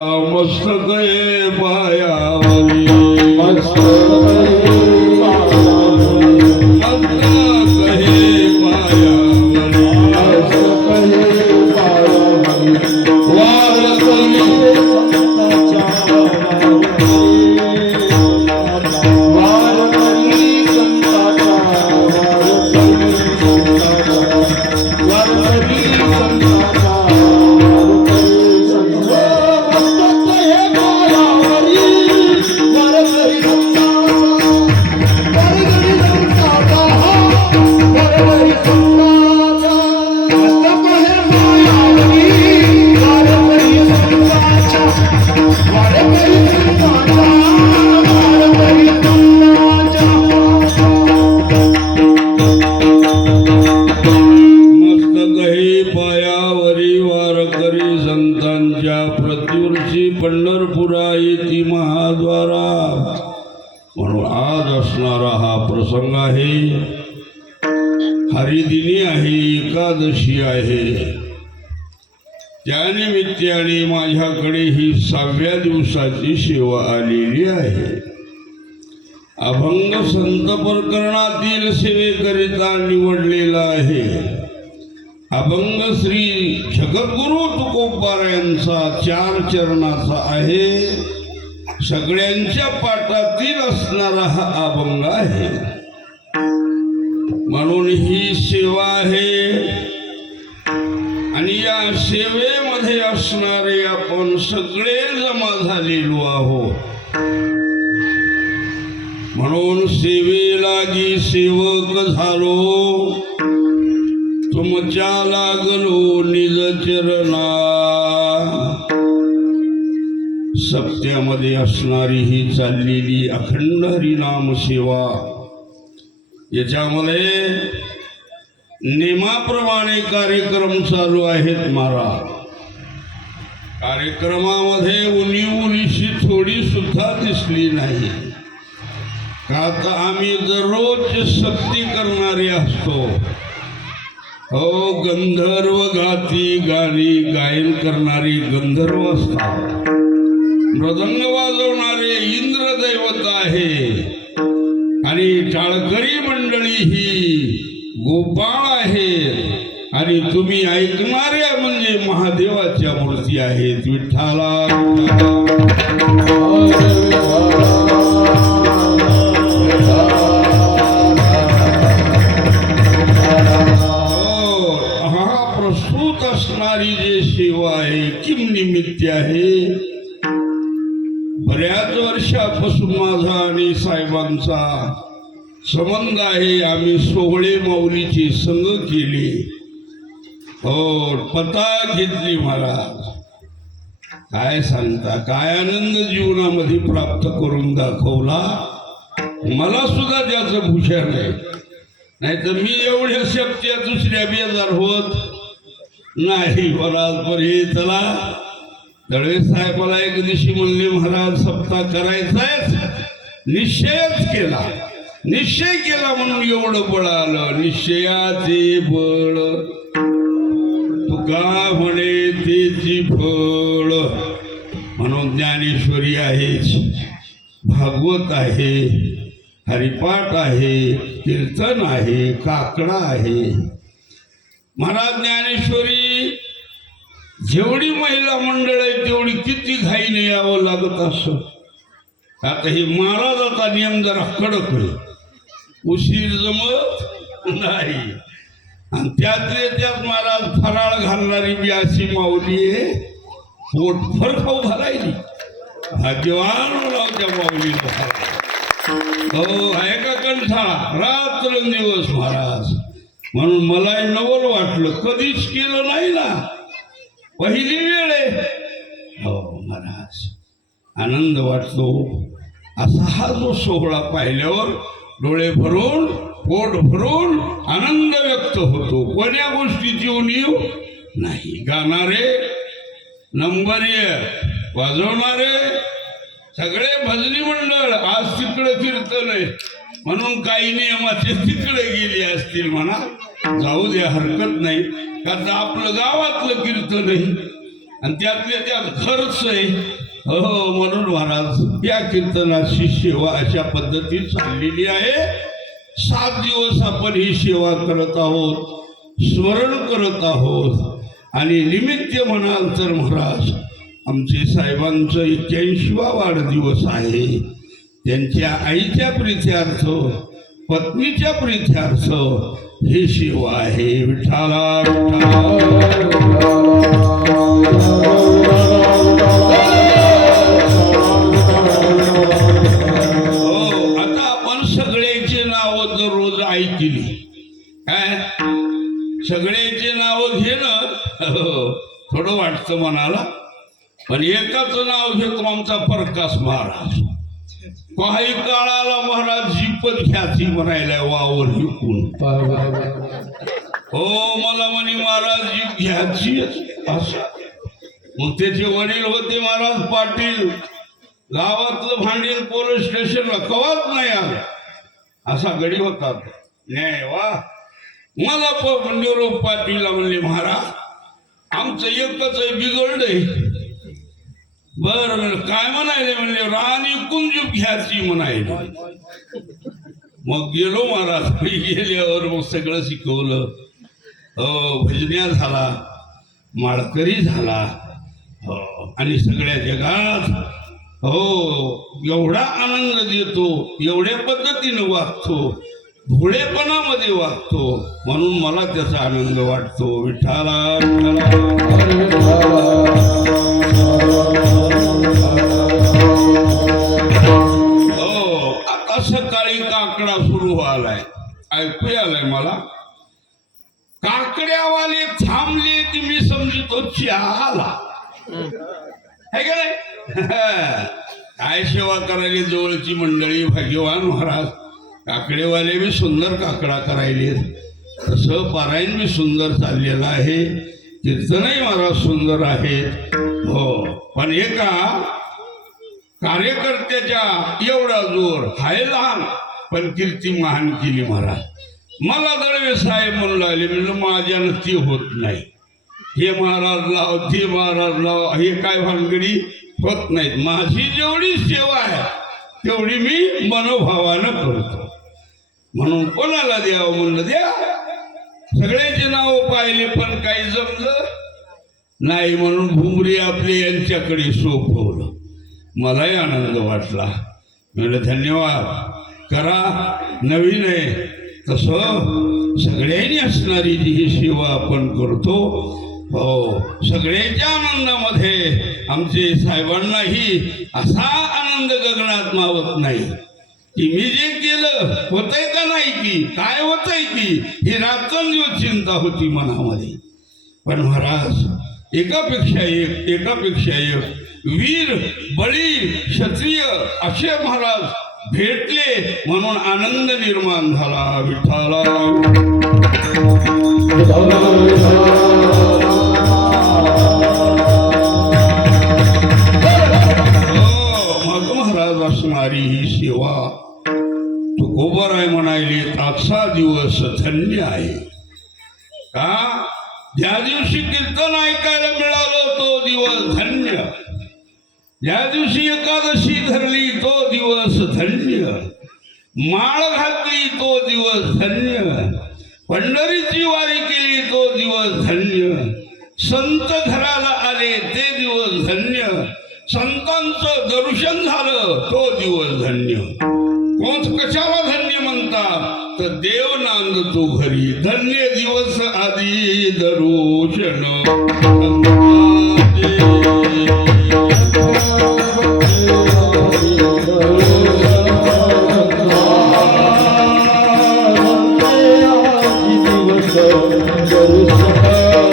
मस्तक पायावरी प्रतिवर्षी पंढरपुरा येती महाद्वारा म्हणून आज असणारा हा प्रसंग आहे. हरिदिनी आहे, एकादशी आहे. त्यानिमित्ताने माझ्याकडे ही 6व्या दिवसाची सेवा आलेली आहे. अभंग संत प्रकरणातील सेवेकरिता निवडलेला आहे. अभंग श्री जगद्गुरु तुकोबार यांचा 4 चरणाचा आहे. सगळ्यांच्या पाठातील असणारा हा अभंग आहे. म्हणून ही सेवा आहे आणि या सेवेमध्ये असणारे आपण सगळे जमा झालेलो आहोत. म्हणून सेवेलागी सेवक झालो, तुमच्या लागलो निज चरणा. सत्यामध्ये असणारी ही चाललेली अखंड हरिनाम सेवा, याच्यामध्ये नियमाप्रमाणे कार्यक्रम चालू आहेत. महाराज कार्यक्रमामध्ये उनीशी थोडी सुद्धा दिसली नाही का, तर आम्ही दररोज सक्ती करणारे असतो. हो, गंधर्व गाती गाणी गायन करणारी गंधर्व असतात. मृदंग वाजवणारे इंद्रदैवत आहे आणि टाळकरी मंडळी ही गोपाळ आहे. आणि तुम्ही ऐकणाऱ्या म्हणजे महादेवाच्या मूर्ती आहेत. विठ्ठला असणारी जे सेवा आहे किम निमित्त आहे. बऱ्याच वर्षापासून माझा आणि साहेबांचा संबंध आहे. आम्ही 16 माऊलीची संग केली. हो, पता घेतली. महाराज काय सांगता, काय आनंद जीवनामध्ये प्राप्त करून दाखवला. मला सुद्धा त्याचं भूषण आहे. नाही तर मी एवढ्या शब्दात दुसऱ्या बेजार होत नाही. महाराज हे चला, दळवे साहेब मला एक दिवशी म्हणले, महाराज सप्ताह करायचाच निश्चय केला म्हणून एवढं बळ आलं. निश्चयाचे बळ तुका म्हणे तेची फळ. म्हणून ज्ञानेश्वरी आहे, भागवत आहे, हरिपाठ आहे, कीर्तन आहे, काकडा आहे. महाराज ज्ञानेश्वरी जेवढी महिला मंडळ आहे तेवढी किती घाईने यावं लागत असं. आता हे महाराजाचा नियम जरा कडक आहे, उशीर जमत नाही. आणि त्यात महाराज फराळ घालणारी बी अशी माऊली आहे, पोटभर खाऊ घालायची. भाग्यवान रावच्या माऊलीला हो आहे का कंठाळा रात्रंदिवस महाराज. म्हणून मला नवल वाटलं, कधीच केलं नाही ना, पहिली वेळ आहे. हो महाराज, आनंद वाटतो. असा हा जो सोहळा पाहिल्यावर डोळे भरून पोट भरून आनंद व्यक्त होतो. कोण्या गोष्टीची उणीव नाही. गाणारे, नंबर 1 वाजवणारे सगळे भजनी मंडळ आज तिकडे कीर्तन आहे म्हणून काही नियमाचे तिकडे गेले असतील म्हणा. जाऊ द्या, हरकत नाही. कारण आपलं गावातलं कीर्तन आहे. आणि त्यातल्या त्यात खर्च आहे. हो, म्हणून महाराज या कीर्तनाची सेवा अशा पद्धतीत चाललेली आहे. 7 दिवस आपण ही सेवा करत आहोत, स्मरण करत आहोत. आणि निमित्त म्हणाल तर महाराज आमचे साहेबांचं 81वा वाढदिवस आहे. त्यांच्या आईच्या प्रीत्यार्थ, पत्नीच्या प्रीत्यार्थ ही सेवा आहे. विठ्ठला हो, आता आपण सगळ्याचे नाव दररोज ऐकली काय, सगळ्याचे नाव घेणं थोडं वाटतं मनाला. पण एकाच नाव घेतो आमचा प्रकाश महाराज. काही काळाला महाराज जीपत घ्याची म्हणायला वावर विकून. हो, मला म्हणे महाराज जीप घ्यायची असं. मग त्याचे वडील होते महाराज पाटील, गावातलं भांडील पोलीस स्टेशनला कवाच नाही आला असा गडी होता. नाही वा, मला निरोप पाटीलला म्हणले महाराज आमचं एकच बिघडलंय. बर काय म्हणायले म्हणले राणी कुंजूप घ्यायची म्हणायले. मग गेलो महाराज. गेल्यावर मग सगळं शिकवलं. हो, भजन्या झाला, माळकरी झाला. हो, आणि सगळ्या जगात हो एवढा आनंद देतो, एवढ्या पद्धतीने वागतो, भोळेपणामध्ये वागतो. म्हणून मला त्याचा आनंद वाटतो. विठ्ठला हो, आता सकाळी काकडा सुरू व्हायलाय, ऐकू आलाय मला. काकड्यावाले थांबले की मी समजतो चहा आला है का नाही. काय सेवा करायली जवळची मंडळी, भाग्यवान महाराज. काकडेवाले बी सुंदर काकडा करायले, तसं पारायण बी सुंदर चाललेलं आहे, कीर्तनही महाराज सुंदर आहे. हो, पण एका कार्यकर्त्याच्या एवढा जोर हाय लहान पण कीर्ती महान केली महाराज. मला दळवे साहेब म्हणून लागले, म्हणलं माझ्यानं ती होत नाही. हे महाराज लाव, ते महाराज लाव, हे काय भानगडी होत नाहीत. माझी जेवढी सेवा आहे तेवढी मी मनोभावानं करतो. म्हणून कोणाला द्यावं म्हणलं द्या. सगळ्यांचे नाव पाहिले पण काही जमलं नाही, म्हणून भुमरी आपले यांच्याकडे सोपवलं. मलाही आनंद वाटला. म्हणलं धन्यवाद करा, नवीन आहे तसं सगळ्यांनी असणारी जी ही सेवा आपण करतो. हो, सगळ्यांच्या आनंदामध्ये आमचे साहेबांनाही असा आनंद गगनात मावत नाही की मी जे केलं होतंय का नाही, की काय होतंय की ही रात्रंदिवस चिंता होती मनामध्ये. पण महाराज एकापेक्षा एक वीर बळी क्षत्रिय असे महाराज भेटले म्हणून आनंद निर्माण झाला. विठ्ठला मग महाराज असणारी ही सेवा तुकोबराय म्हणायले, आजचा दिवस धन्य आहे का. ज्या दिवशी कीर्तन ऐकायला मिळालं तो दिवस धन्य, ज्या दिवशी एकादशी धरली तो दिवस धन्य, माळ घातली तो दिवस धन्य, पंढरीची वारी केली तो दिवस धन्य, संत घराला आले ते दिवस धन्य, संतांचं दर्शन झालं तो दिवस धन्य. कोण कशाला धन्य म्हणतात तर देव नांदतो घरी. धन्य दिवस आधी दर्शन Hare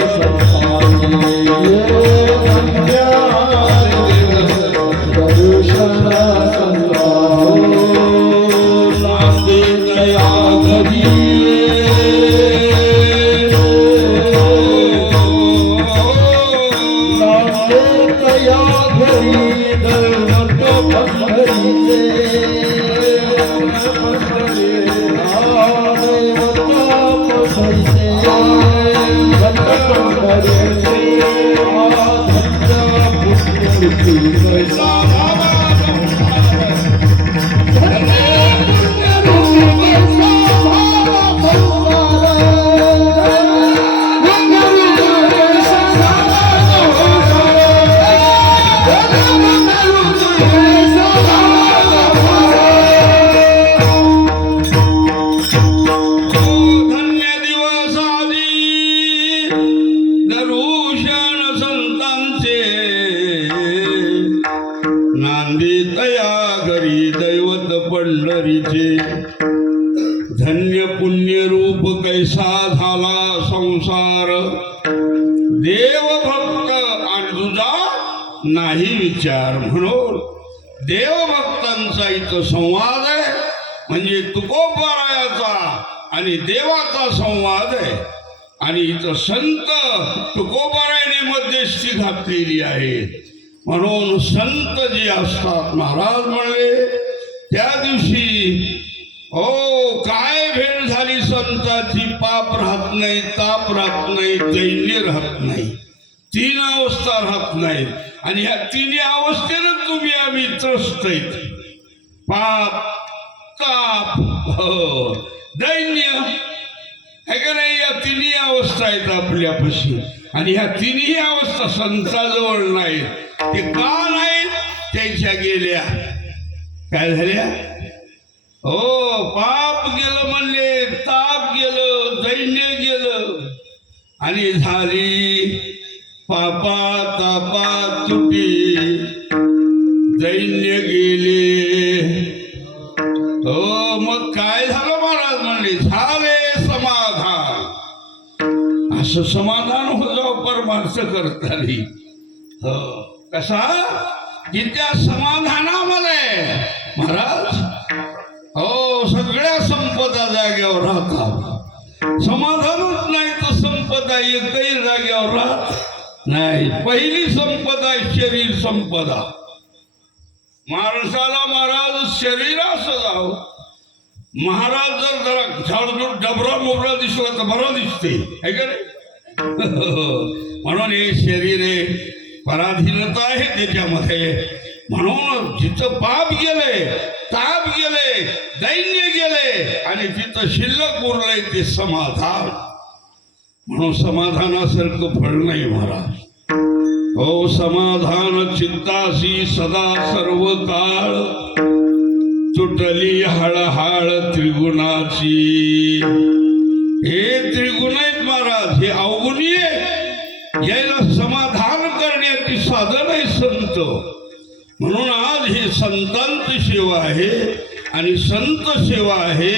किती कैसा झाला संसार. धन्य दिवस आधी दरुशन संतांचे नांदी तया घरी दैवत पंढरीचे. धन्य पुण्य रूप कैसा झाला संसार. देव भक्त आणि तुझा नाही विचार. म्हणून देवभक्तांचा इथं संवाद आहे, म्हणजे तुकोबारायाचा आणि देवाचा संवाद आहे. आणि इथं संत तुकोबारायाने मध्यस्थी घातलेली आहे. म्हणून संत जे असतात, महाराज म्हणले त्या दिवशी हो काय भेट झाली संताची. पाप राहत नाही, ताप राहत नाही, दैन्य राहत नाही, तीन अवस्था राहत नाहीत. आणि ह्या तिन्ही अवस्थेनं तुम्ही आम्ही त्रस्त आहेत. पाप, ताप, हो दैन्य है का नाही, या तिन्ही अवस्था आहेत आपल्यापाशी. आणि ह्या तिन्ही अवस्था संताजवळ नाहीत. ते का नाहीत? त्यांच्या गेल्या. काय झाल्या? हो पाप गेलं म्हणले, ताप गेलं, दैन्य गेलं. आणि झाली पापा तापा तुटी, दैन्य गेले. हो मग काय झालं महाराज म्हणले, झाले समाधान. असं समाधान हो जाऊ परमार्थ करताना. हो कसा की त्या समाधानामध्ये महाराज हो सगळ्या संपदा जाग्यावर राहतात. समाधानच नाही तर संपदा एकही जाग्यावर राहत नाही. पहिली संपदा शरीर संपदा. माणसाला महाराज शरीर असं जाव. महाराज जर जरा झाडझूड डबरा मोबरा दिसला तर बरं दिसते है का नाही. म्हणून हे शरीर आहे, पराधीनता आहे त्याच्यामध्ये. म्हणून जिथं पाप गेले, ताप गेले, दैन्य गेले आणि तिथं शिल्लक उरलंय ते समाधान. म्हणून समाधानासारखं फळ नाही महाराज. हो समाधान चित्तासी सदा सर्व काळ, तुटली हळहळ त्रिगुणाची. हे त्रिगुण आहेत महाराज, हे अवगुणी आहे. याला समाधान करण्याची साधन आहे संत. म्हणून आज हे संतांची सेवा आहे आणि संत सेवा आहे.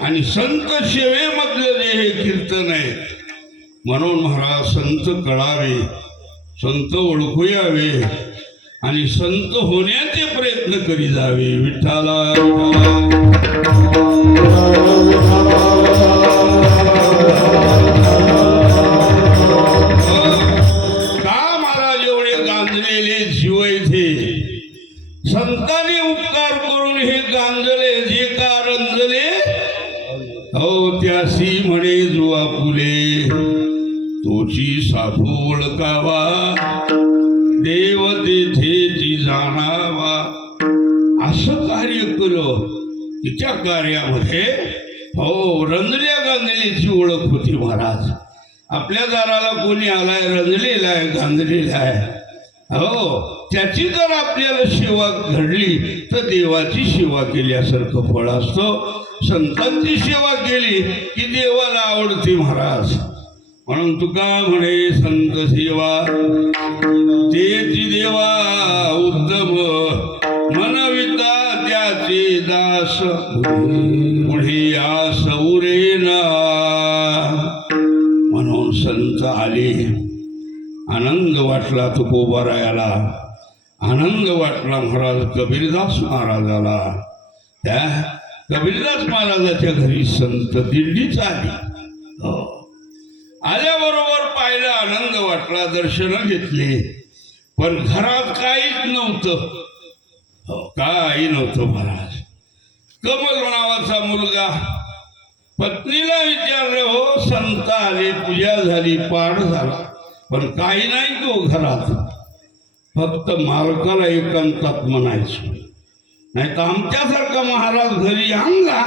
आणि संत सेवेमधलं जे हे कीर्तन आहे. म्हणून महाराज संत कळावे, संत ओळखू यावे आणि संत होण्याचे प्रयत्न करी जावे. विठ्ठला का महाराज एवढे गांजलेले जीव इथे. संतांनी उपकार करून हे गांजले जे का रंजले. हो त्यासी म्हणे जो आपुले, तोची साधू ओळखावा, देव तेथेची जाणावा. असं कार्य केलं तिच्या कार्यामध्ये. हो रंजल्या गांजलीची ओळख होती महाराज. आपल्या दाराला कोणी आलाय, रंजलेला आहे, गांजलेला आहे. हो त्याची जर आपल्याला सेवा घडली तर देवाची सेवा केल्यासारखं फळ असतं. संतांची सेवा केली की देवाला आवडते महाराज. म्हणून तुका म्हणे संत सेवा तेची देवा उत्तम, मनविता त्याचे दास, पुढे आस उरेना. म्हणून संत आले, आनंद वाटला तुकोबारायाला, आनंद वाटला महाराज कबीरदास महाराजाला. त्या कबीरदास महाराजाच्या घरी संत दिंडीच आली. हो आल्याबरोबर पाहिलं, आनंद वाटला, दर्शन घेतले. पण घरात काहीच नव्हतं. हो काही नव्हतं महाराज. कमल नावाचा मुलगा पत्नीला विचारले, हो संत आले, पूजा झाली, पाठ झाला, पण काही नाही तो घरात. फक्त मालकाला एकांतात म्हणायचं, नाही तर आमच्यासारखा महाराज घरी आणला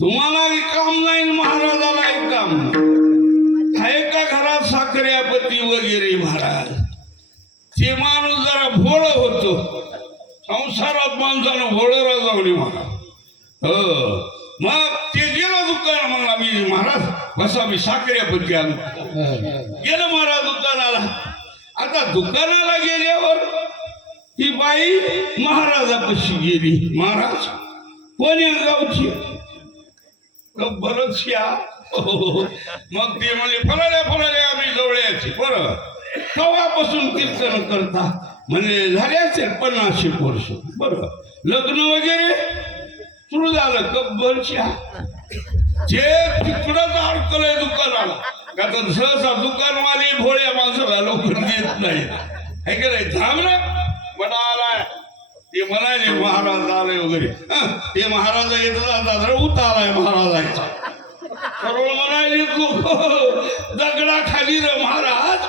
तुम्हाला काम नाही, महाराजाला काम नाही. आहे का घरात साखऱ्यापती वगैरे महाराज? ते माणूस जरा भोळ होतो, संसारात माणसानं भोळ राजावली महाराज. मग ते गेलं दुकान, म्हणला मी महाराज बसा मी साखऱ्यापती आलो. गेलं महाराज दुकानाला. आता दुकानाला गेल्यावर ती बाई महाराजापाशी गेली. महाराज कोण या गावची? बरंच या. मग ते म्हणजे फळाल्या आम्ही जवळ्याची. बरं, तेव्हापासून कीर्तन करता म्हणजे झाले असेल 50 वर्ष. बरं, लग्न वगैरे सुरू झालं. कब्बरच्या जे तिकडंच अडकलंय दुकानाला. का तर सहसा दुकानवाले भोळ्या माणसाला लवकर देत नाही. आहे का नाही? थांबलं बडा आलाय ते म्हणाले महाराज आले वगैरे. ते महाराज येत जातात रे, उताराय महाराजांचा. सर्व म्हणाले लोक दगडा खाली रे महाराज.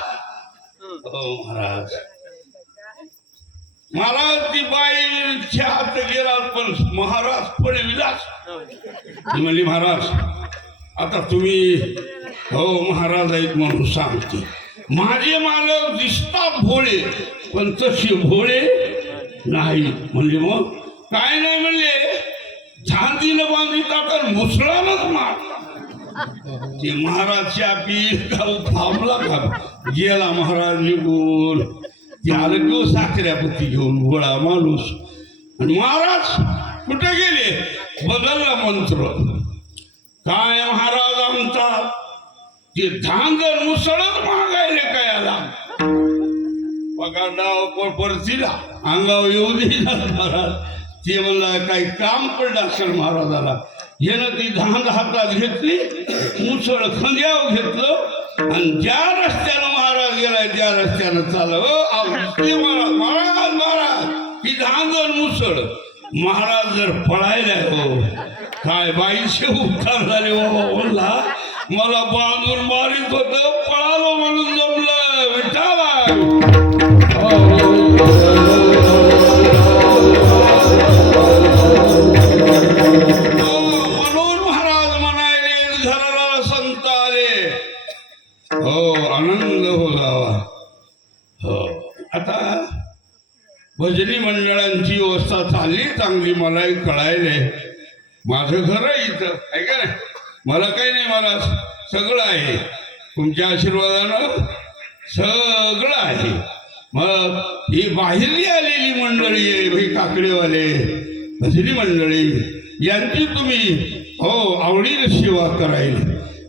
हो महाराज. महाराज ती बाईच्या हात गेला पण महाराज पुढे विलास म्हणली महाराज आता तुम्ही हो महाराज आहेत म्हणून सांगते. माझे मालक दिसतात भोळे पण तसे भोळे नाही. म्हणजे मग काय नाही म्हणले, झांदीनं बांधिता तर मुसळानच मार. ते महाराजच्या पी गाव थांबला का गेला महाराज निघून. ते आलं किंवा साखऱ्यापती घेऊन गोळा माणूस. आणि महाराज कुठे गेले? बदलला मंत्र. काय महाराज आमचा ते धांदर मुसळच मागायले काय आला. पगार परतीला अंगावर येऊ दिला महाराज. ते म्हणला काही काम पडलं असेल महाराजाला. यानं ती धांद हातात घेतली, मुसळ खांद्यावर घेतलं आणि ज्या रस्त्यानं महाराज गेलाय त्या रस्त्यानं चाललं. महाराज महाराज ही धांदर मुसळ. महाराज जर पळायला हो काय बाईचे उपकार झाले बाबा. बोलला मला बांधून मारित होत, पळालो म्हणून जमलं. विठाला म्हणून महाराज म्हणायले घराला संत आले. हो आनंद हो जावा. हो आता भजनी मंडळांची व्यवस्था चालली चांगली. मलाही कळायले. माझं घर आहे इथं आहे का नाही. मला काही नाही, मला सगळं आहे. तुमच्या आशीर्वादानं सगळं आहे. मग ही बाहेरली आलेली मंडळी आहे, भाई काकडेवाले भजनी मंडळी यांची तुम्ही हो आवडीने सेवा करायला.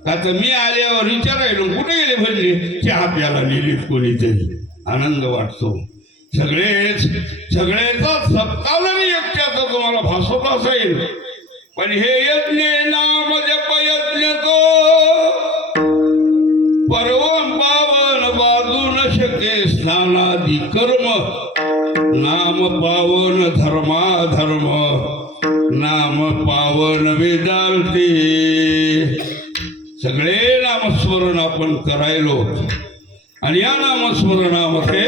का तर मी आल्यावर विचारायलो कुठे गेले भजनी, चहा प्याला नेली कोणीतरी. आनंद वाटतो. सगळ्याचा सत्ताला एकट्याचा तुम्हाला भासवत असेल. पण हे यज्ञ नाम जप यज्ञ तो परम पावन बाजू न शके स्नानादी कर्म. नाम पावन धर्माधर्म नाम पावन वेदांते. सगळे नामस्मरण आपण करायलो आणि या नामस्मरणामध्ये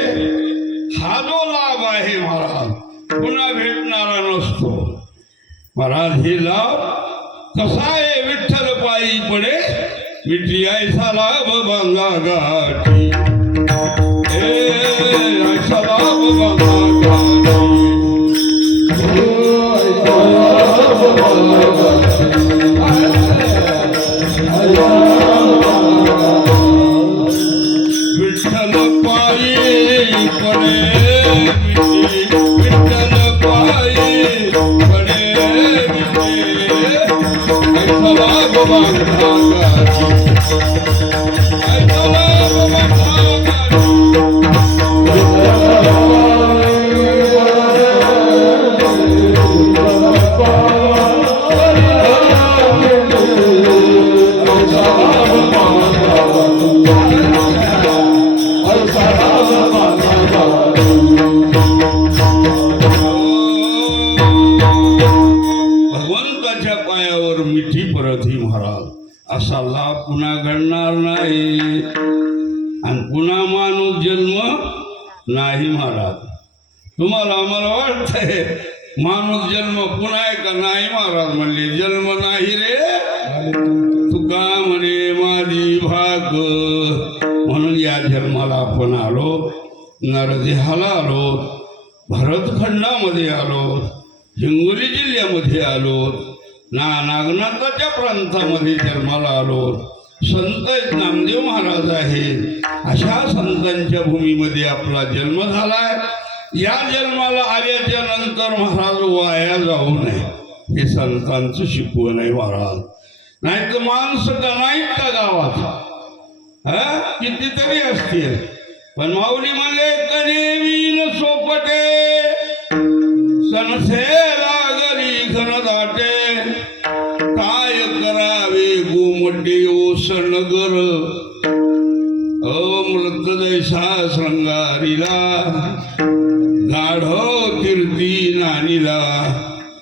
हा जो लाभ आहे महाराज पुन्हा भेटणारा नसतो. महाराज हे लाभ कसा आहे? विठ्ठल पायी पडे मिठी ऐसा लाभ बांगा गाठी. ऐसा लाभ बांगा गाठी. विठ्ठल पायी पडे विठ्ठल पायी पडे ऐसा लाभ बांगा गाठी. ऐसा लाभ बांगा गाठी. नाही महाराज. तुम्हाला आम्हाला वाटतंय माणूस जन्म पुन्हा आहे का? नाही महाराज म्हणले, जन्म नाही रे, तुका म्हणे माझी भाग. म्हणून या जन्माला आपण आलो, नरदेहाला आलो, भरतखंडामध्ये आलो, हिंगोली जिल्ह्यामध्ये आलो, नागनाथाच्या प्रांतामध्ये जन्माला आलो. संत नामदेव महाराज आहे, अशा संतांच्या भूमीमध्ये आपला जन्म झालाय. या जन्माला आल्याच्या नंतर महाराज वाया जाऊ नये, हे संतांचं शिकवण आहे महाराज. नाही तर माणसं का नाहीत का गावात? कितीतरी असतील, पण माऊली म्हणले कनेवीन सोपटे सनसे लागली घन दाटे, काय करावे गोमटे ओसनगर, अमृत दैसा श्रंगारीला, गाढव कीर्ती नानीला,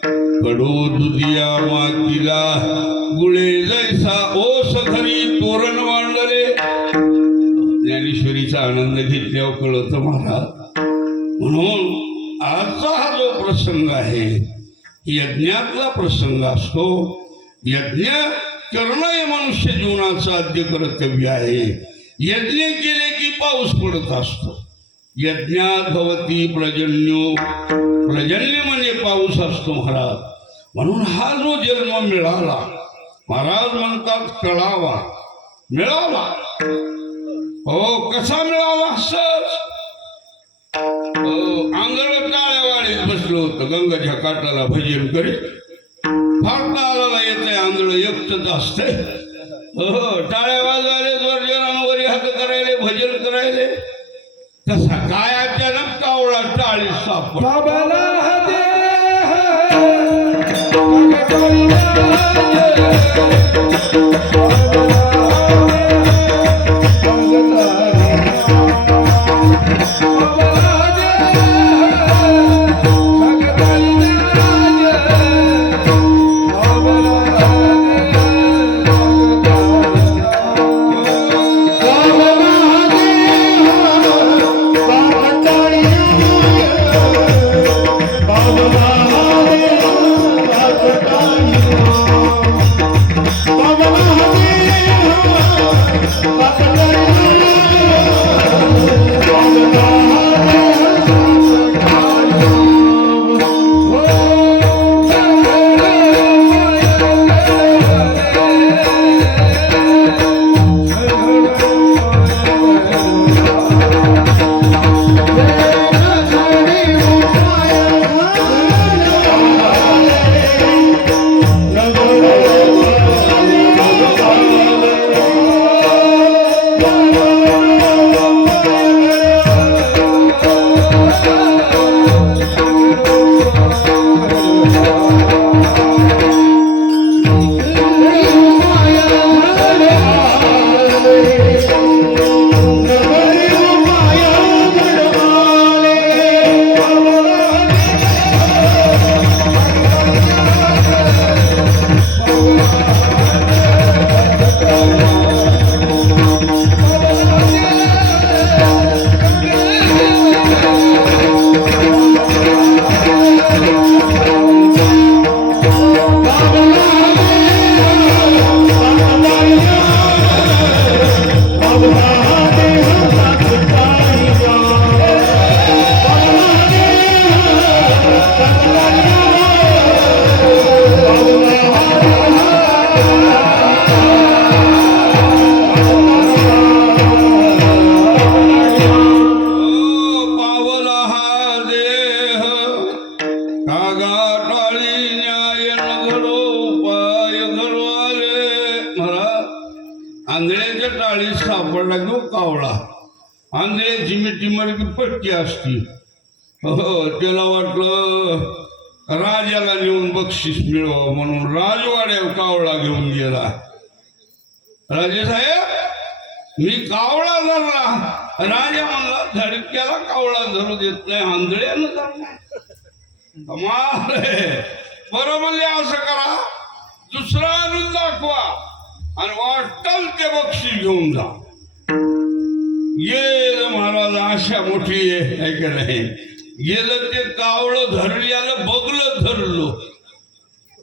कडू दुधिया मातीला, गुळे जैसा ओस खरी तोरण मांडले. ज्ञानेश्वरीचा आनंद घेतल्यावर कळत महाराज. म्हणून आजचा हा जो प्रसंग आहे, यज्ञातला प्रसंग असतो. यज्ञ करणं हे मनुष्य जीवनाचं आद्य कर्तव्य आहे. यज्ञ केले की पाऊस पडत असतो. यज्ञात भवती पर्जन्यो, पर्जन्य म्हणजे पाऊस असतो महाराज. म्हणून हा जो जन्म मिळाला, महाराज म्हणतात कळावा, मिळाला. हो, कसा मिळाला? सहज. आंगण टाळ्यावाडीत बसलो होतं, गंगाच्या काठाला भजन करीत. फार तालाला येते, आंधळ एकटच असते. हो, टाळ्या वाजवायले, वर्जनावर हात करायले, भजन करायले. कसा काय अचानक कावळा टाळी सापडला. आंधळ्याच्या टाळीत सापडला जो कावळा. आंधळ्याची मिठी मरकी पट्टी असती. हो, त्याला वाटलं राजाला नेऊन बक्षीस मिळवावं म्हणून राजवाड्यावर कावळा घेऊन गेला. राजे साहेब, मी कावळा धरला. राजा म्हणला, धडक्याला कावळा धरू देत नाही, आंधळ्यानं धरला. कमाल आहे. बरं म्हणले, असं करा, दुसरा आणून दाखवा आणि वाटल ते बक्षीस घेऊन जा. गेलं महाराज आशा मोठी आहे का नाही. गेलं ते कावळं धरल्याला बगलं धरलो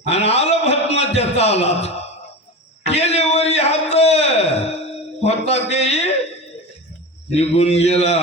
आणि आलं भस्माच्या तालात. केले वरी हात होता ते निघून गेला.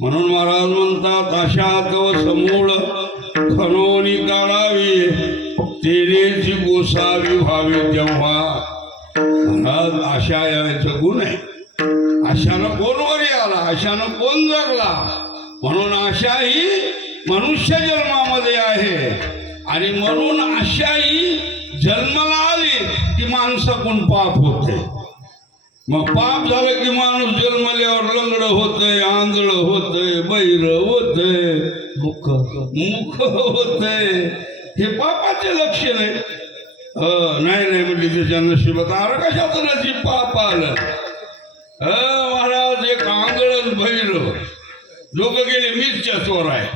म्हणून महाराज म्हणतात आशा तव समूळ खणोनी काढावी तेरेची गोसावी व्हावी तेव्हा. महाराज आशा याचा गुण आहे. आशानं कोण वरी आला, आशानं कोण जगला. म्हणून आशा ही मनुष्य जन्मामध्ये आहे आणि म्हणून आशा ही जन्माला आली की माणसाकडून पाप होते. मग पाप झालं की माणूस जन्मल्यावर लंगड होतय, आंधळ होतय, बैर होतय, मुख होतय. हे पापाचे लक्षण आहे. नाही नाही म्हणजे त्याच्या नशिबात अरे कशाचं नशीब पाप आलं. महाराज एक आंधळ बैर लोक गेले मिरच्या चोराय.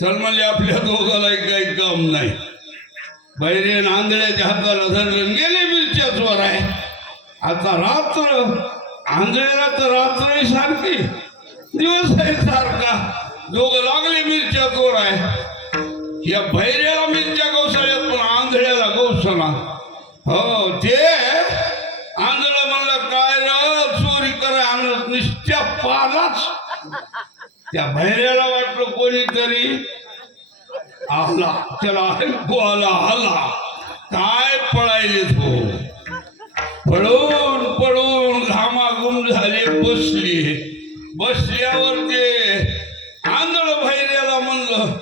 चल म्हणले आपल्या दोघालाही काही काम नाही. बैरेन आंधळ्याच्या हाताला धरलं गेले मिरच्या चोराय. आता रात्र आंधळ्याला तर रात्र सारखी दिवस आहे सारखा. दोघं लागले मिरच्या चोराय. या भैऱ्याला मिरच्या गौशाळ्यात पण आंधळ्याला गौशाला. हो ते आंधळ म्हणलं काय र चोरी करा आणत निश्च्या पालाच. त्या भैऱ्याला वाटलं कोणीतरी आला, त्याला ऐकू आला काय पळायले तो. पळून पळून घामाघूम झाले बसल्यावर ते आंधळ भैऱ्याला म्हणलं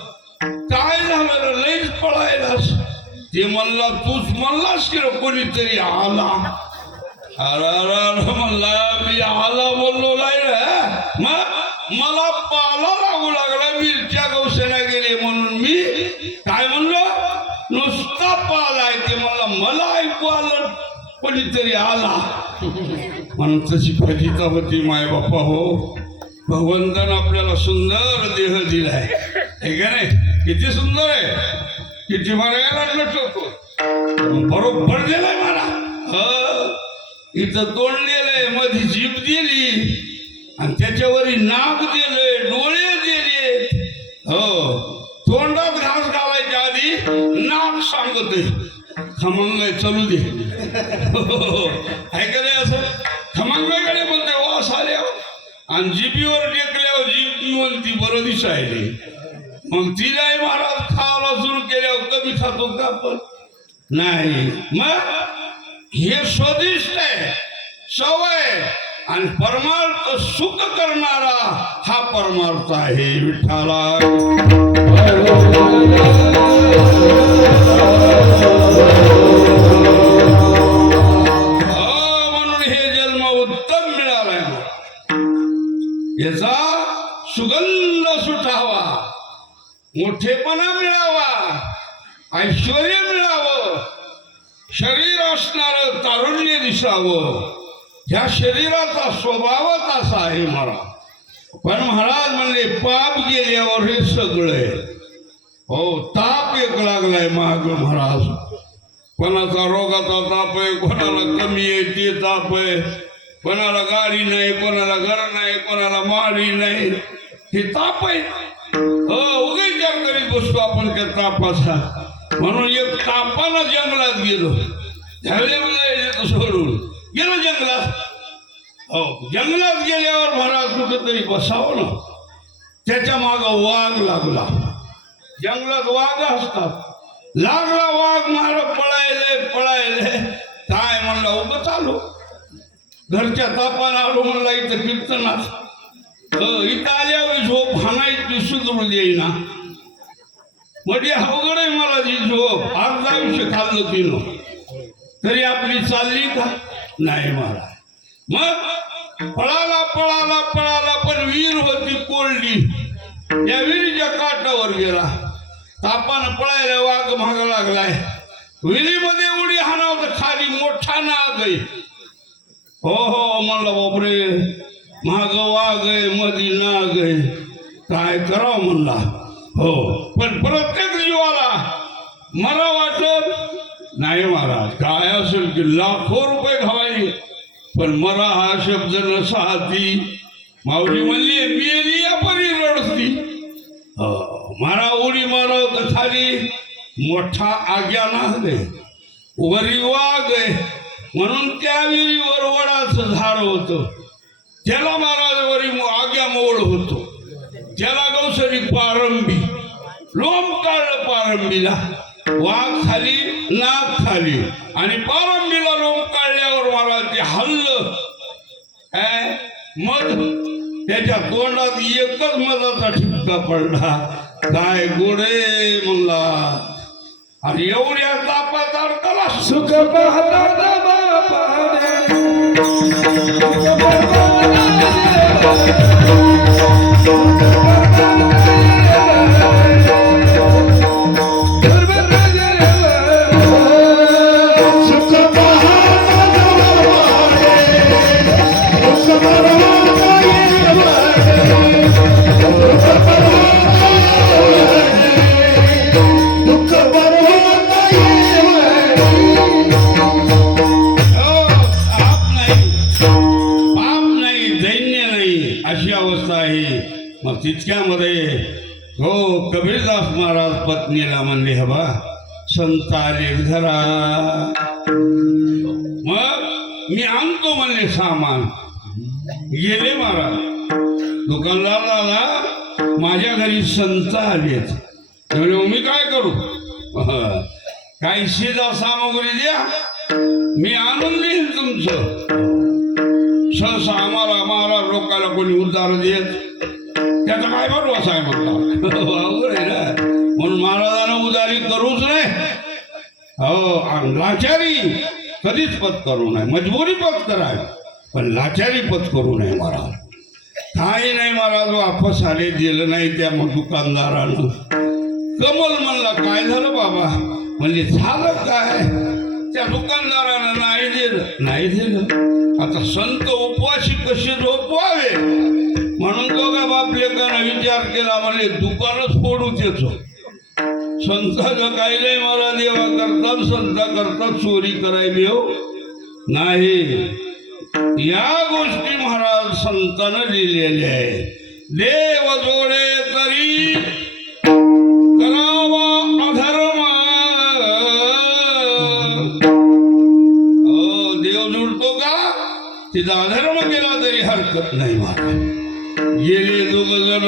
काय झालं लईच पळायलास. ते म्हणला तूच म्हणलास की कोणीतरी आला. अरे म्हणला मी आला बोललो नाही मला पाला लागू लागला. मिरच्या गौशाला गेले म्हणून मी काय म्हणलो नुसता पाला आहे. ते मला ऐकू आलं कोणीतरी आला म्हणून तशी फजिता होती. माय बाप्पा हो, भगवंतानं आपल्याला सुंदर देह दिलाय का नाही. किती सुंदर आहे, किती मारायला नटतो बरोबर दिलाय मला. इथं तोंड दिलंय, मध्ये जीभ दिली आणि त्याच्यावर नाक दिलंय, डोळे दिले. हो, तोंडात घास घालायच्या आधी नाक सांगतोय खमंग चालू दे. ऐकलंय असं खमंगाकडे बोलते वास आल्यावर आणि जिबीवर टेकल्यावर जीभ म्हणती बरं दिसायले. मग तिलाही महाराज खायला सुरू केल्यावर कमी खातो का आपण नाही. मग हे स्वदिष्ट आहे, सवय आणि परमार्थ सुख करणारा हा परमार्थ आहे विठ्ठला. म्हणून हे जन्म उत्तम मिळालाय. याचा सुगंध सुटावा, मोठेपणा मिळावा, ऐश्वर्य मिळावं, शरीर असणारं तारुण्य दिसावं. ह्या शरीराचा स्वभावच असा आहे मला. पण महाराज म्हणले पाप गेल्यावर हे सगळे हो. ताप एक लागलाय महाग महाराज. कोणाचा रोगाचा ताप आहे, कोणाला कमी आहे ते ताप आहे, कोणाला गाडी नाही, कोणाला घर नाही, कोणाला माडी नाही. हे ताप आहे. हो उगाच विचार करीत बसतो आपण त्या तापाचा. म्हणून एक तापानं जंगलात गेलो, झाले सोडून गेलो जंगलात. हो जंगलात गेल्यावर महाराज कुठेतरी बसावं ना, त्याच्या माग वाघ लागला. जंगलात वाघ असतात. लागला वाघ मार पळायले काय म्हणला उभं चालू. घरच्या तापानं आलो म्हणला इथं कीर्तनात. इथं आल्यावर झोप हाणायची सुधरू देईना. म्हणजे अवघड आहे मला जी झोप. अर्ध आयुष्य खाल्लं तिनं तरी आपली चालली का नाही महाराज. मग पळाला पण विहीर होती कोरडी. या विहिरीच्या काठावर गेला. तापानं पळायला वाघ माग लागलाय. विहिरीमध्ये उडी हाणाव तर खाली मोठा नाग आहे. हो म्हणलं बापरे, माग वाघ आहे मधी नाग आहे, काय करावं म्हणला. हो पण प्रत्येक जीवाला मरा वाटत नाही महाराज. काय असेल की लाखो रुपये घावायचे पण मरा हा शब्द नसा हाती. माऊली म्हणली मेली या परी रडती. मारा उडी माराव तर खाली मोठा आग्या नाग आहे, वरी वाघ आहे. म्हणून त्या विहिरीवर वडाचं झाड होतं. त्याला महाराज वरी आग्या मोड होतो. त्याला गौसरी पारंबी लोम काढलं. पारंबीला वाघ खाली नाग खाली आणि पारंबीला लोम काढल्यावर महाराज ते हल्लं. मध त्याच्या तोंडात एकच मधाचा ठिपका पडला. काय गोडे म्हणला. आणि एवढ्या तापात अडकला. सुख पाहता तितक्यामध्ये हो कबीरदास महाराज पत्नीला म्हणले हवा संताले घरा. मग मी आणतो म्हणले सामान. गेले महाराज. दुकानदाराला माझ्या घरी संत आलेत. मी काय करू. काही शिदा सामग्री द्या मी आणून देईन तुमचं. सहसा आम्हाला महाराज लोकांना कोणी उद्धार देत त्याचा काय भरवसा आहे म्हणला. अवघड आहे ना. म्हणून महाराजांना उदारी करूच नाही. हो लाचारी कधीच पत्करू नये. मजबुरी पत्करावी पण लाचारी पत्करू नये. महाराज काही नाही महाराज वापस आले. दिलं नाही त्या दुकानदारानं. कमल म्हणला काय झालं बाबा. म्हणजे झालं काय. त्या दुकानदारानं नाही दिलं. आता संत उपवासी कसे झोपवावे म्हणून दोघा बापलेकांना विचार केला. म्हणजे दुकानच फोडू त्याच. संताचं काही नाही मला देवा करतात संता करतात चोरी करायली हो नाही. या गोष्टी महाराज संतानं लिहिलेल्या आहे. देव जोडे तरी करावा अधर्म. देव जोडतो का तिचा अधर्म केला तरी हरकत नाही. महाराज गेले दोघ जण.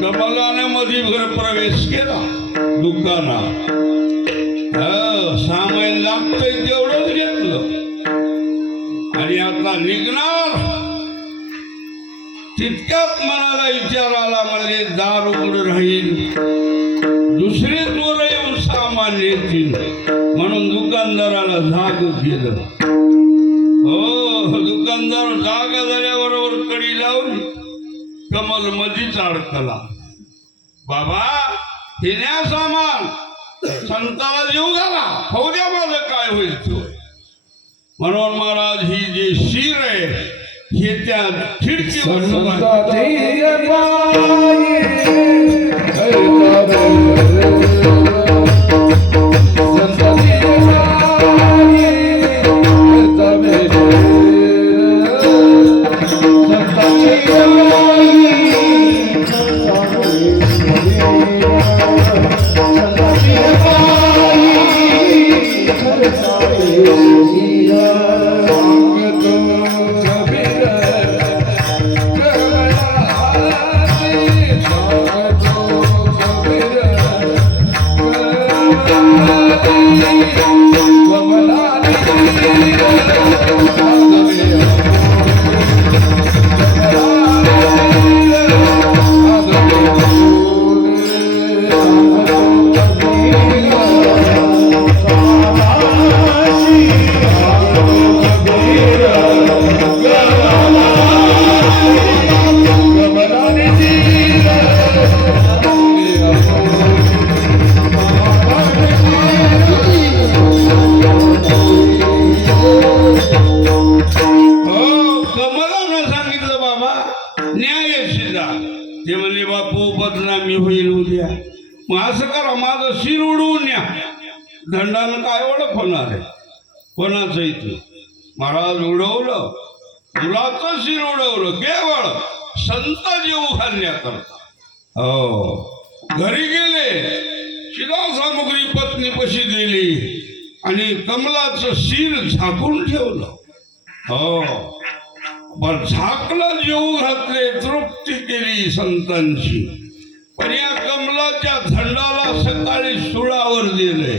कमलाने मध्ये घर प्रवेश केला दुकानात. सामान लागतंय तेवढंच घेतलं आणि आता निघणार. तितक्यात मनाला विचार आला म्हणजे दार उघड राहील. दुसरे चोर येऊन सामान येतील म्हणून दुकानदाराला जाग केलं. हो दुकानदार जागा झाल्याबरोबर कडी लावली. कमल मधीच अडकला. बाबा हे न्या सामान संताला जीव झाला. हो द्या माझं काय होईल तो. म्हणून महाराज ही जे शिर आहे हे त्या खिडकीवर संताची ते म्हणले बापू बदनामी होईल उद्या, मग असं करा माझं शिर उडवून न्या, दंडानं काय ओळख होणार आहे कोणाचं इथे. महाराज उडवलं, मुलाचं शिर उडवलं केवळ संत जीव घालण्याकरता. हो, घरी गेले, शिला सामुग्री पत्नीपाशी दिली आणि कमलाचं शिर झाकून ठेवलं. हो, पण झाकलं जेऊ घातले, तृप्ती केली संतांची. पण या कमलाच्या झंडाला सकाळी सुळावर दिले.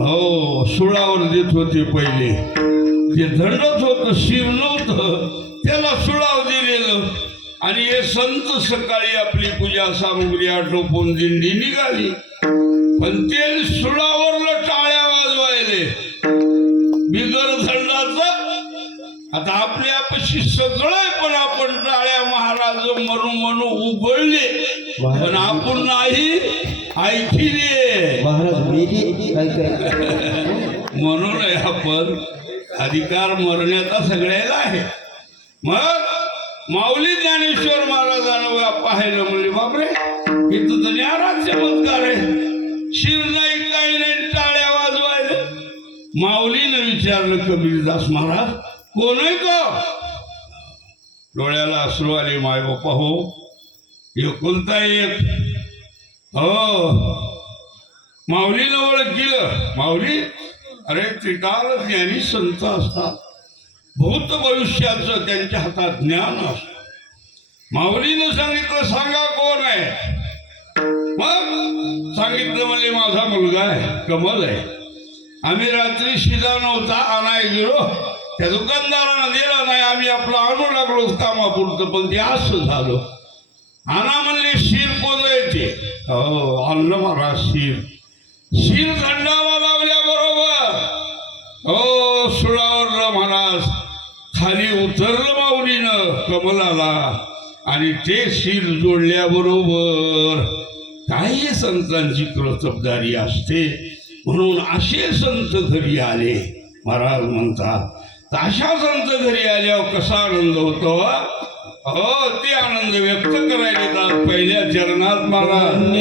हो, सुळावर देत होते पहिले, जे झंडच होत शिर नव्हतं त्याला सुळाव दिलेलं. आणि हे संत सकाळी आपली पूजा सामुग्री आटोपून दिंडी निघाली, पण ते सुळावरलं टाळ्या वाजवायले बिगर झंडाचं. आता आपल्यापाशी सगळं, पण आपण टाळ्या महाराज म्हणू म्हणू उघडले, पण आपण नाही ऐकले म्हणून आपण अधिकार मरण्याचा सगळ्याला आहे. मग माऊली ज्ञानेश्वर महाराजांना पाहिलं, म्हणले बापरे इथं तर न्यारा चमत्कार आहे, शिर नाही काही नाही टाळ्या वाजवायला. माऊलीनं विचारलं कबीरदास महाराज कोण आहे का? डोळ्याला अश्रू आले. माय बाप्पा हो, एकुलता एक. हो, माऊलीनं ओळख केलं. माऊली अरे त्रिकाल ज्ञानी संत असतात, भूत भविष्याचं त्यांच्या हातात ज्ञान असतं. माऊलीनं सांगितलं सांगा कोण आहे? मग सांगितलं म्हणले माझा मुलगा आहे, कमल आहे. आम्ही रात्री शिदा नव्हता आणाय गेलो, त्या दुकानदारानं दिला नाही, आम्ही आपलं आणू लागलो कामापुरतं, पण ते असं झालं. आणा म्हणले शिर पोजायचे. हो, आणलं महाराज शिर. शिर झंडाला लावल्या बरोबर हो सुळावरलं महाराज, खाली उतरलं माऊलीनं कमलाला, आणि ते शिर जोडल्याबरोबर काही संतांची कर्तबदारी असते. म्हणून असे संत घरी आले. महाराज म्हणतात अशा संत घरी आल्यावर कसा आनंद होतो. हो, ते आनंद व्यक्त करायला येतात पहिल्या चरणात. महाराज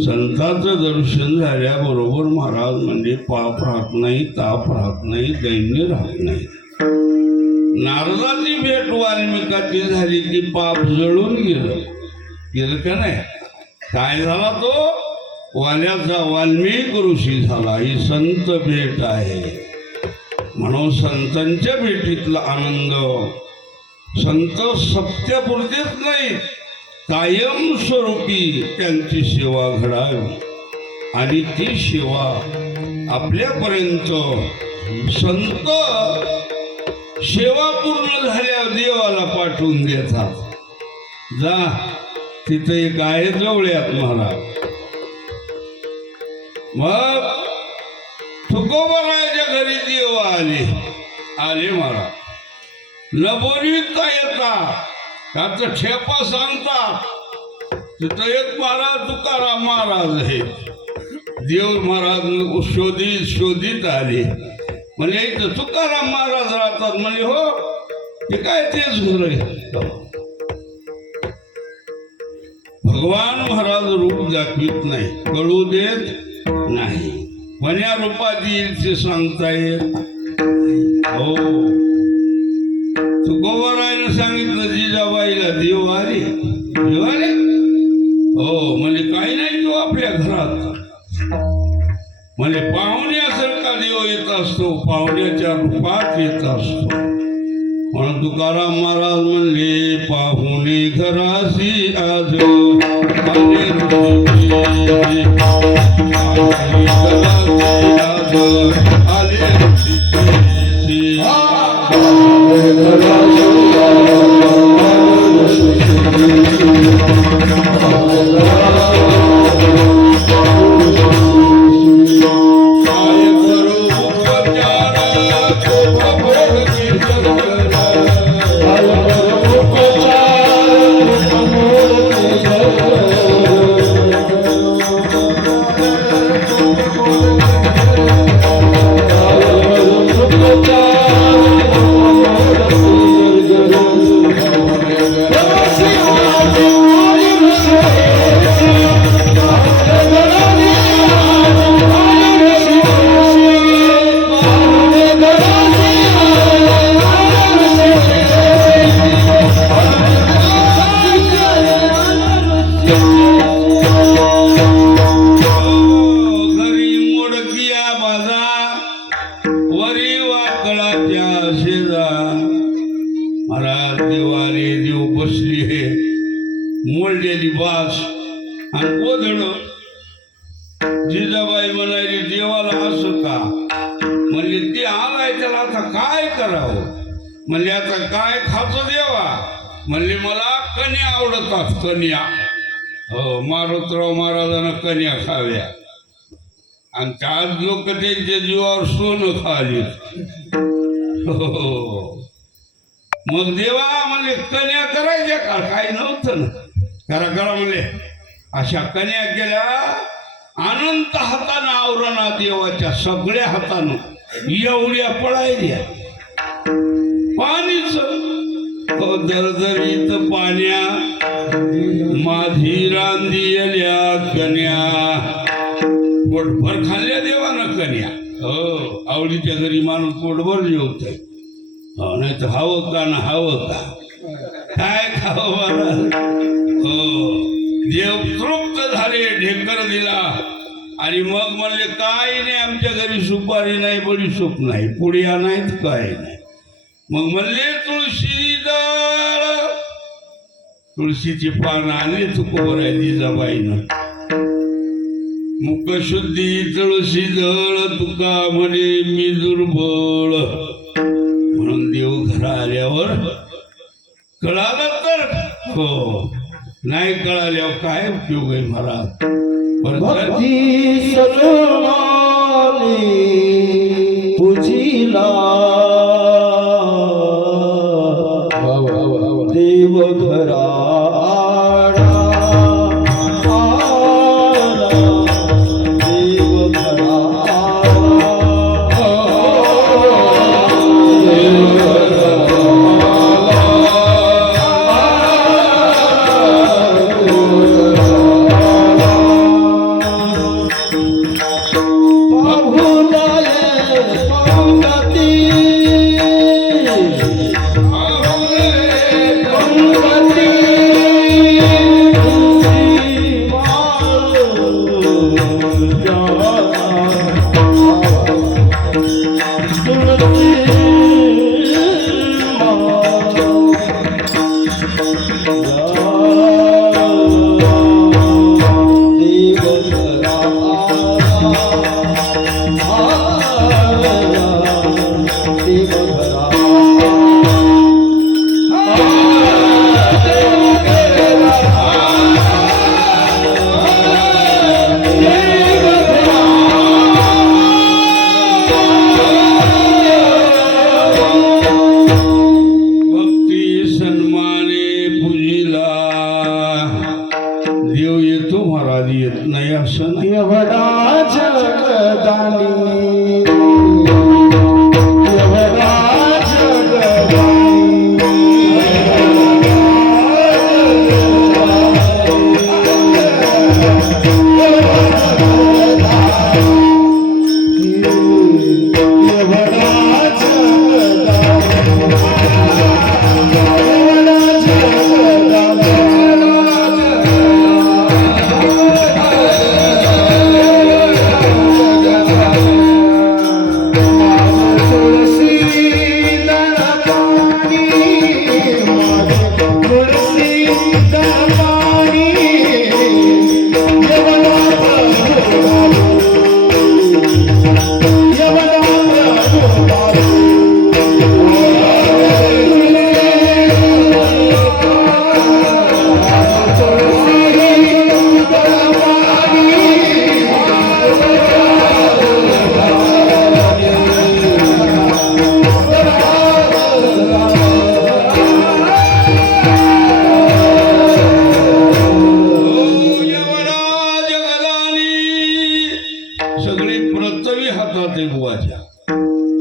संतांचं दर्शन झाल्याबरोबर महाराज म्हणजे पाप राहत नाही, ताप राहत नाही, दैन्य राहत नाही. नारदाची भेट वाल्मिकाची झाली की पाप जळून गेलं का नाही. काय झाला तो वाल्याचा वाल्मिक ऋषी झाला. ही संत भेट आहे. म्हणून संतांच्या भेटीतला आनंद संत सत्यापुरतेच नाही, कायम स्वरूपी त्यांची सेवा घडावी आणि ती सेवा आपल्यापर्यंत संत सेवा पूर्ण झाल्यावर देवाला पाठवून देतात. जा तिथे एक आहे जवळ्यात महाराज. मग तुकोबाराच्या घरी देव आले महाराज. न बोलविता येता त्याचा ठेपा सांगतात. तिथं एक महाराज तुकाराम महाराज आहे. देव महाराज शोधित आले. म्हणजे इथं तुकाराम महाराज राहतात. म्हणजे हो ते काय तेच घर आहे. भगवान महाराज रूप दाखवित नाही, कळू देत नाही. कोण्या रूपात येईल ते सांगता येत. हो तुकोबारायनं सांगितलं जिजाबाईला देव आले. हो म्हणजे काही नाही देव आपल्या घरात. म्हणजे पाहुण्यासारखा देव येत असतो, पाहुण्याच्या रूपात येत असतो. म्हणून तुकाराम महाराज म्हणले पाहुणे घरासी आज आले ऋषी. आले ऋषी. महाराज देवाले देव बसली हे मोडलेली बास आणि कोधळ. जिजाबाई म्हणाली देवाला असं का. म्हणजे ते आलाय त्याला आता काय करावं. म्हणजे आता काय खातो देवा. म्हणले मला कन्या आवडतात. कन्या. हो मारुतराव महाराजांना कन्या खाव्या आणि त्याच लोक त्यांच्या जीवावर सोनं खाली. हो मग देवा म्हणले कन्या करायच्या का. काही नव्हतं ना. करा म्हणले. अशा कन्या केल्या. अनंत हातानं आवरणा देवाच्या सगळ्या हातानं एवढ्या पळायल्या. पाणीच दरदरीत पाण्या माझी रांदियल्या कन्या. पोटभर खाल्ल्या देवानं कन्या. हो आवडीच्या घरी माणूस पोटभर जेवतोय. हो नाही तर हवं का ना हवं का काय खावं मला. हो देव तृप्त झाले. ढेकर दिला आणि मग म्हणले काय नाही, आमच्या घरी सुपारी नाही, बडीशोप नाही, पुड्या नाहीत, काय नाही. मग म्हणले तुळशीची पानं आणली तुकोबराय जिजाबाईनं. मुखशुद्धी तुळशी जळ तुका म्हणे मी दुर्बळ. म्हणून देव घरा आल्यावर कळालं तर हो, नाही कळाल्यावर काय उपयोग आहे महाराज. भक्ती सजमाने पूजिला देव घरा देव येतो महाराज येत नाही असं नाही. एवढा जगदानी एवढा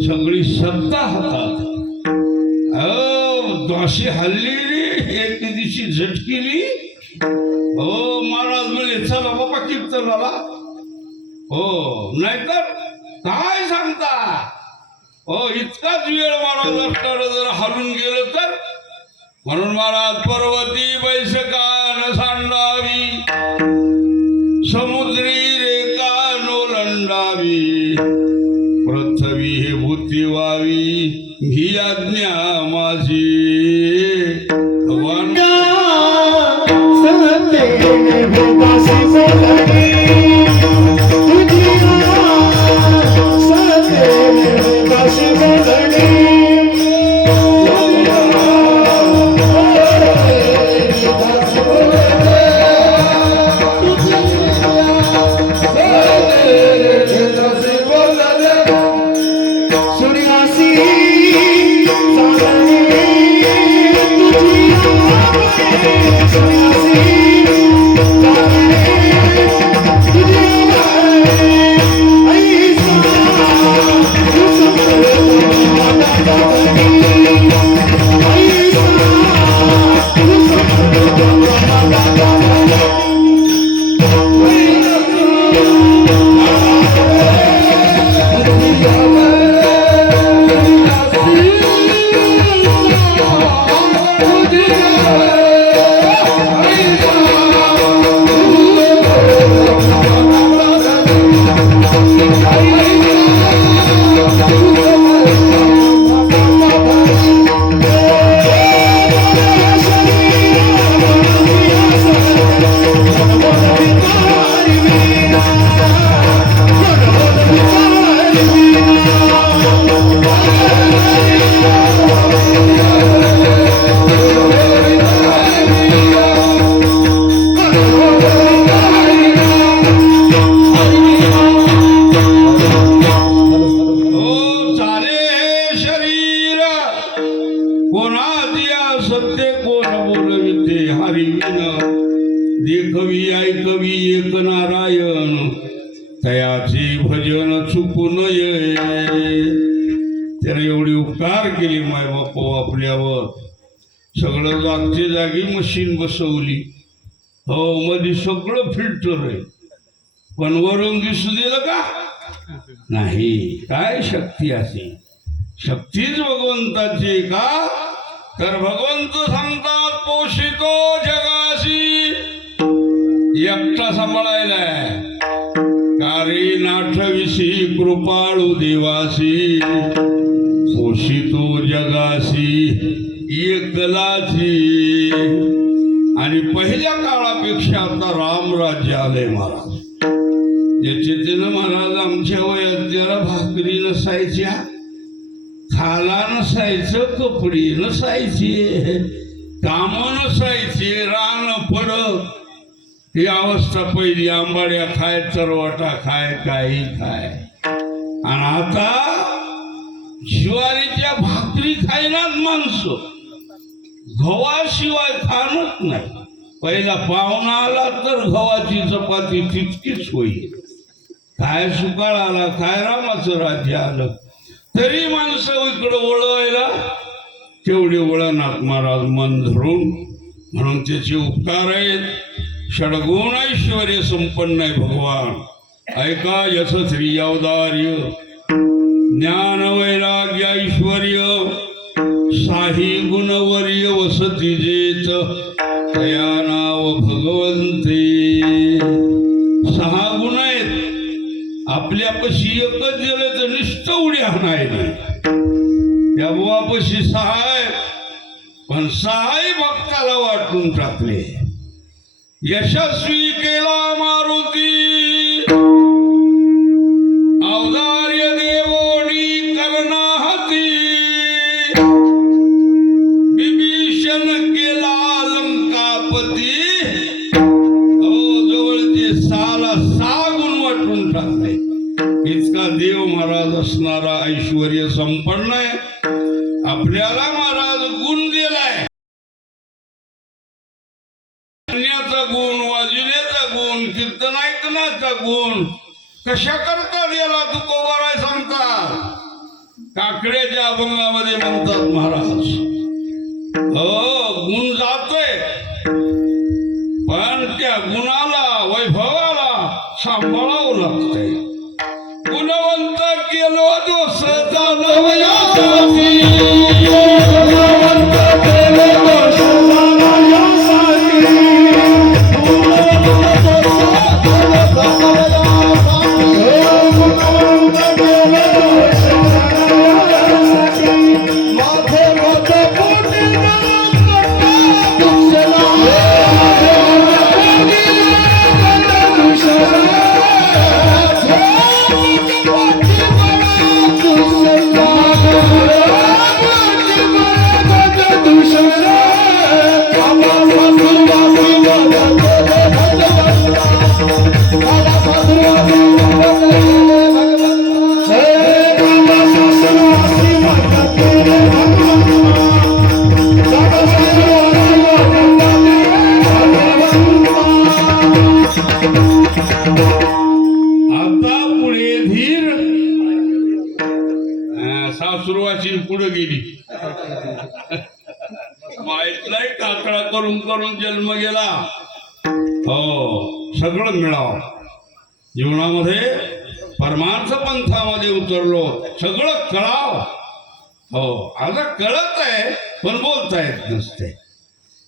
सगळी सत्ता हातात. अशी हल्ली एक दिवशी झटकेली. हो महाराज म्हणले चला बाबा कीर्तनाला. हो नाहीतर काय सांगता. हो इतकाच वेळ महाराज असणार जर हलून गेलं तर. म्हणून महाराज पर्वती बैसका न सांडावी समुद्री रेखा नोलंडावी पृथ्वी हे भूती व्हावी ही आज्ञा माझी. भगवान हो चाले हे शरीर कोणाची सत्य कोण बोलविते हरिविन देखवी ऐकवी एक नारायण तयाचे भजन चुकू नये त्याने एवढे उपकार केले माय बापू आपल्यावर सगळं जागच्या जागी मशीन बसवली हो मध्ये सगळं फिल्टर आहे पण वरून दिसू दिलं का नाही काय शक्ती अशी शक्तीच भगवंताची का तर भगवंत सांगतात पोषितो जगाशी एकटा सांभाळायलाय कार्य नाठविशी कृपाळू देवासी पोषितो जगाशी एकलाची आणि पहिल्या काळापेक्षा आता रामराज्य आलंय महाराज ज्याचे त्यानं महाराज आमच्या वयात जरा भाकरी नसायच्या खाला नसायचं कपडे नसायचे काम नसायचे रान पडत ही अवस्था पहिली आंबाड्या खाय चरवाटा खाय काही खाय आणि आता ज्वारीच्या भाकरी खायनाच माणसं गव्हाशिवाय खाणच नाही पहिला पाहुणा आला तर गव्हाची चपाती तितकीच होईल काय सुकाळ आला काय रामाचं राज्य आलं तरी माणसं इकडं वळवायला तेवढे वळणात महाराज मन धरून म्हणून त्याचे उपकार आहेत षडगुण ऐश्वर्य संपन्न आहे भगवान ऐका यश श्री अवदार्य ज्ञान वैराग्य ऐश्वर्य साही गुणवर्य वसती जेत तया नाव भगवंते 6 गुण आहेत आपल्यापाशी एकच दिले तर निष्ठ उडी हाणायली त्या बुवापाशी 6 आहेत पण 6ही भक्ताला वाटून टाकले यशस्वी केला मारुती अवदार्य देवोनी करना हाती विभीषण केला लंकापती जवळचे 6 गुण वाटून टाकले इतका देव महाराज असणारा ऐश्वर्य संपन्न आहे आपल्याला महाराज गुण दिलाय गुण वाजविण्याचा गुण कीर्तन ऐकण्याचा गुण कशा करता दिला तू कोवाराय सांगतात काकड्याच्या अभंगामध्ये म्हणतात महाराज हो गुण जातोय पण त्या गुणाला वैभवाला सांभाळावं लागतंय गुणवंत केलो दोष सासुरवाची पुढे गेली माहितलाय काकडा करून करून जन्म गेला हो सगळं मिळावं जीवनामध्ये परमार्थ पंथामध्ये उतरलो सगळं कळाव हो आता कळत आहे पण बोलता येत नसते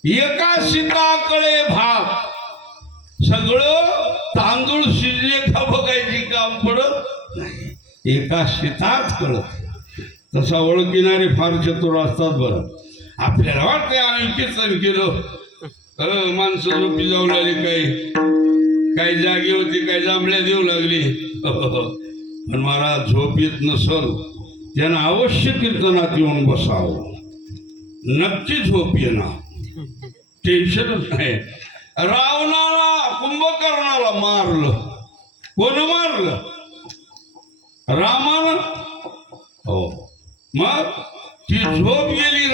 एका सीताकडे भाग सगळं तांदूळ शिजले का बघायची काम पडत नाही, एका शेतात कळत. तसा ओळखिणारे फार चतुर असतात बरं. आपल्याला वाटते आम्ही कीर्तन केलं, माणसं झोपी जाऊ लागली, काही जागी होती, काही जांभळ्या देऊ लागली. पण मला झोप येत नसल त्यानं अवश्य कीर्तनात येऊन बसावं, नक्की झोप येणार, टेन्शनच नाही. रावणाला कुंभकर्णाला मारलं, कोण मारलं? रामानं. हो, मग ती झोप गेली